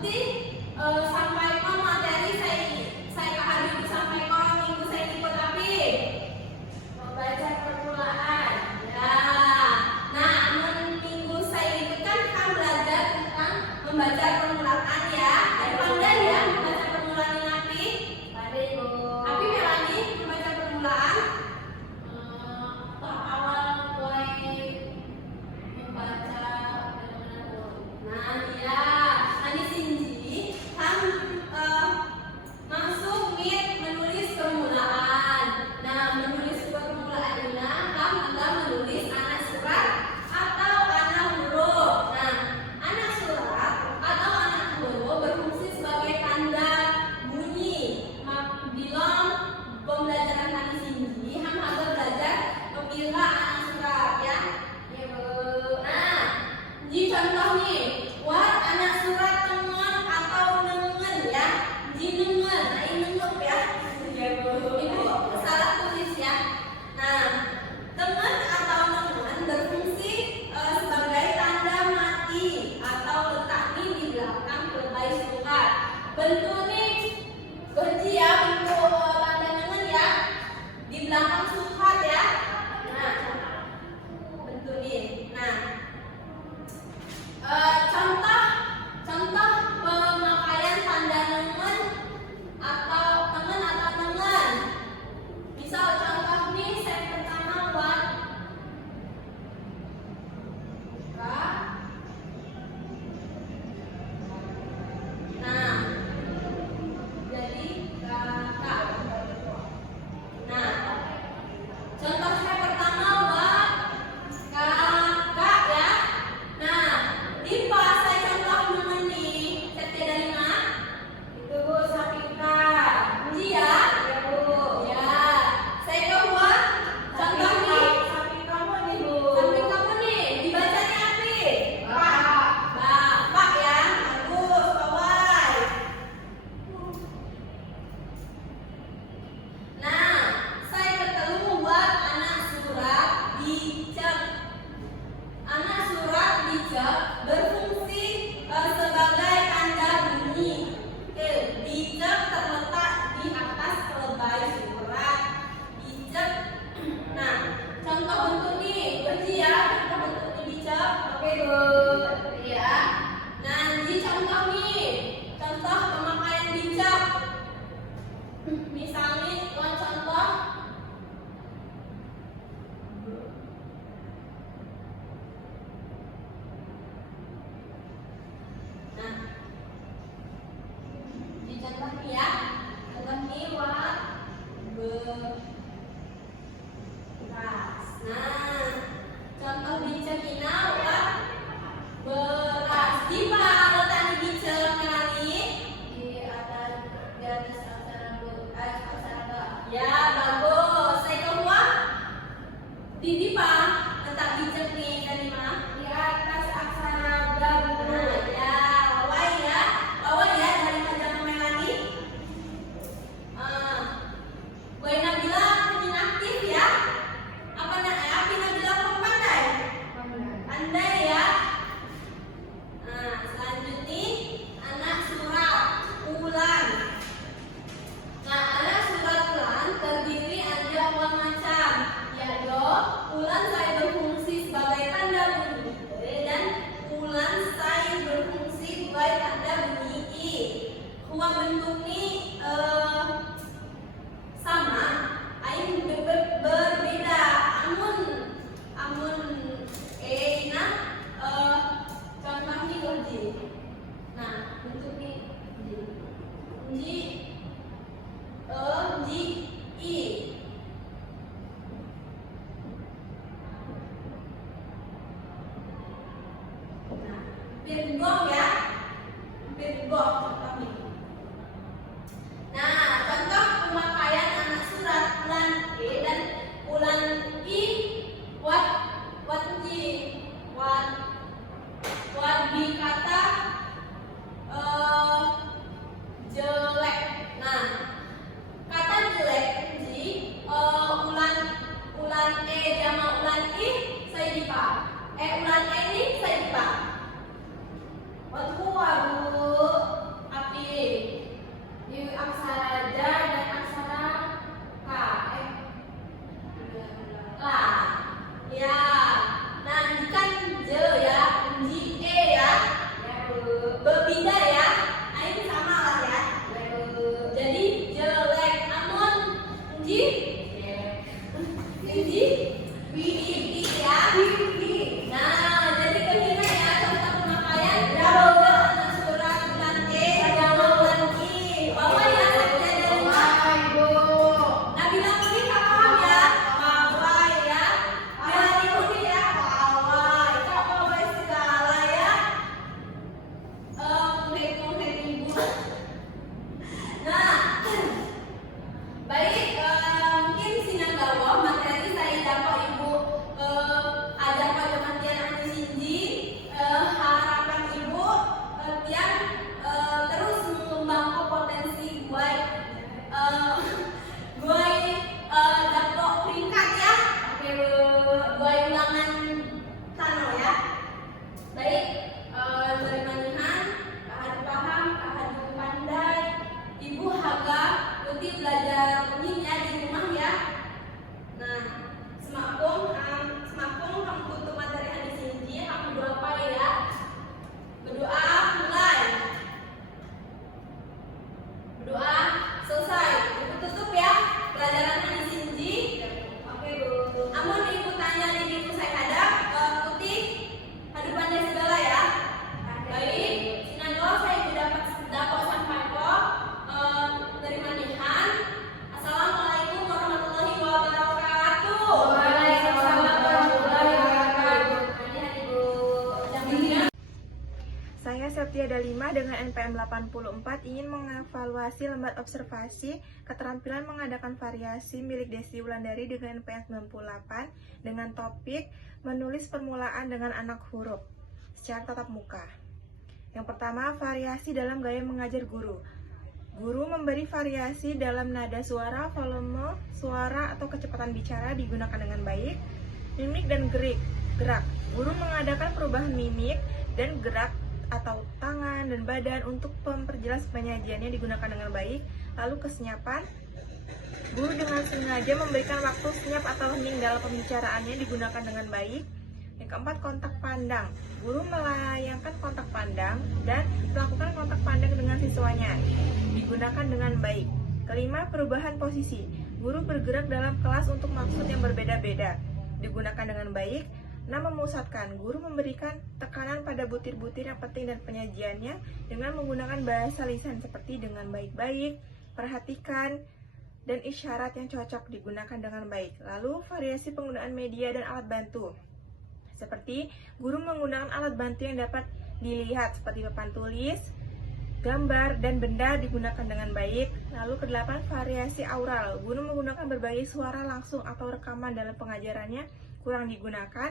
bukti sampaikan materi saya hari ini sampaikan minggu saya ikut tapi membaca permulaan ya. Nah, minggu saya ikut kan belajar tentang membaca permulaan ya. Ada pandai ya membaca permulaan ini Api? Pandai Bu. Api Melani membaca permulaan? Awal mulai membaca nah iya. Nanti Sinji kan masuk mit menulis permulaan. Nah, menulis permulaan ini kan Anda menulis anak surat atau anak huruf. Nah, anak surat atau anak huruf berfungsi sebagai tanda bunyi. Bilang pembelajaran Hani Sinji Han harus belajar memilih anak surat ya. Ya Bu. Nah, di contoh nih, buat anak surat tengen atau nengen ya. Di nengen, nah ini nengen ya. Ya Bu. Ibu salah tulis ya. Nah, tengen atau nengen berfungsi sebagai tanda mati atau letak nih di belakang lebay surat. Bentuk nih kunci ya, bentuk tanda nengen ya. Di belakang surat ya. Nah, bentuk nih. Nah, contoh pemakaian tanda nengen atau nengen. Misal contoh nih saya pertama buat nah jadi kakak. Nah, contoh saya pertama buat kakak ya. Nah, Dipa saya contoh nengen nih. Saya tidak lima. Itu Bu Sapika. Ji ya? Ya Bu. Ya. Saya kedua contoh nih. Sapi kamu nih Bu. Sapi kamu nih. Dibacanya Api. Pak ya. Bagus. Bawai. Nah, saya ketemu buat anak surat bijak. Anak surat bijak berfungsi sebagai tanda bunyi. Bijak terletak di atas kelebay surat. Bijak. Nah, contoh bentuk nih, berarti ya, kita bentuk ini bijak. Oke Bu. Ya. Nah, di contoh nih, contoh pemakaian bijak. Misalnya, buat contoh. Nah, di contoh nih ya, contoh nih buat beras. Nah, contoh bijak ini buat beras. Dipa letak di bijak Melani di atas aksara. Ya bagus. Saya kedua di Dipa letak bijak nih tadi mah di atas aksara gam. Nah ya bawah ya dari majalah Melani. Bu Nabila pengen aktif ya. Apa Api Nabila pandai? Pandai ya. Nah, selanjutnya anak surat ulan. Nah, anak surat ulan terdiri ada dua macam. Ya dong, ulan saya berfungsi sebagai tanda bunyi dan ulan saya berfungsi sebagai tanda bunyi i. Dua bentuk ini sama, ain berbeda. Amun ina contoh ini uji. Nah, bentuk ini ji i. Nah, biar gong ya, biar gong contoh nih. Nah, contoh pemakaian anak surat ulan e dan ulan i buat di kata jelek. Nah, kata jelek ji ulan e sama ulan i saya dipak. Ulan e ini saya dipak. Buat Bu. Metode 5 dengan NPM 84 ingin mengevaluasi lembar observasi keterampilan mengadakan variasi milik Desti Wulandari dengan NPM 98 dengan topik menulis permulaan dengan anak huruf secara tatap muka. Yang pertama, variasi dalam gaya mengajar guru. Guru memberi variasi dalam nada suara, volume suara atau kecepatan bicara digunakan dengan baik. Mimik dan gerak. Guru mengadakan perubahan mimik dan gerak atau tangan dan badan untuk memperjelas penyajiannya digunakan dengan baik. Lalu kesenyapan, guru dengan sengaja memberikan waktu senyap atau hening dalam pembicaraannya digunakan dengan baik. Yang keempat, kontak pandang. Guru melayangkan kontak pandang dan melakukan kontak pandang dengan siswanya digunakan dengan baik. Kelima, perubahan posisi. Guru bergerak dalam kelas untuk maksud yang berbeda-beda digunakan dengan baik. 6. Memusatkan. Guru memberikan tekanan pada butir-butir yang penting dan penyajiannya dengan menggunakan bahasa lisan seperti dengan baik-baik, perhatikan, dan isyarat yang cocok digunakan dengan baik. Lalu, variasi penggunaan media dan alat bantu. Seperti guru menggunakan alat bantu yang dapat dilihat seperti papan tulis, gambar, dan benda digunakan dengan baik. Lalu ke-8, variasi aural. Guru menggunakan berbagai suara langsung atau rekaman dalam pengajarannya kurang digunakan.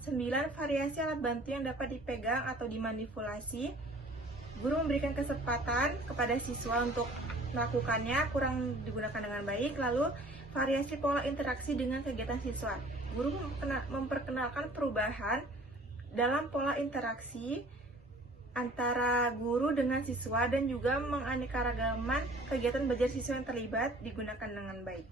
9. Variasi alat bantu yang dapat dipegang atau dimanipulasi. Guru memberikan kesempatan kepada siswa untuk melakukannya kurang digunakan dengan baik. Lalu, variasi pola interaksi dengan kegiatan siswa. Guru memperkenalkan perubahan dalam pola interaksi antara guru dengan siswa dan juga menganeka ragaman kegiatan belajar siswa yang terlibat digunakan dengan baik.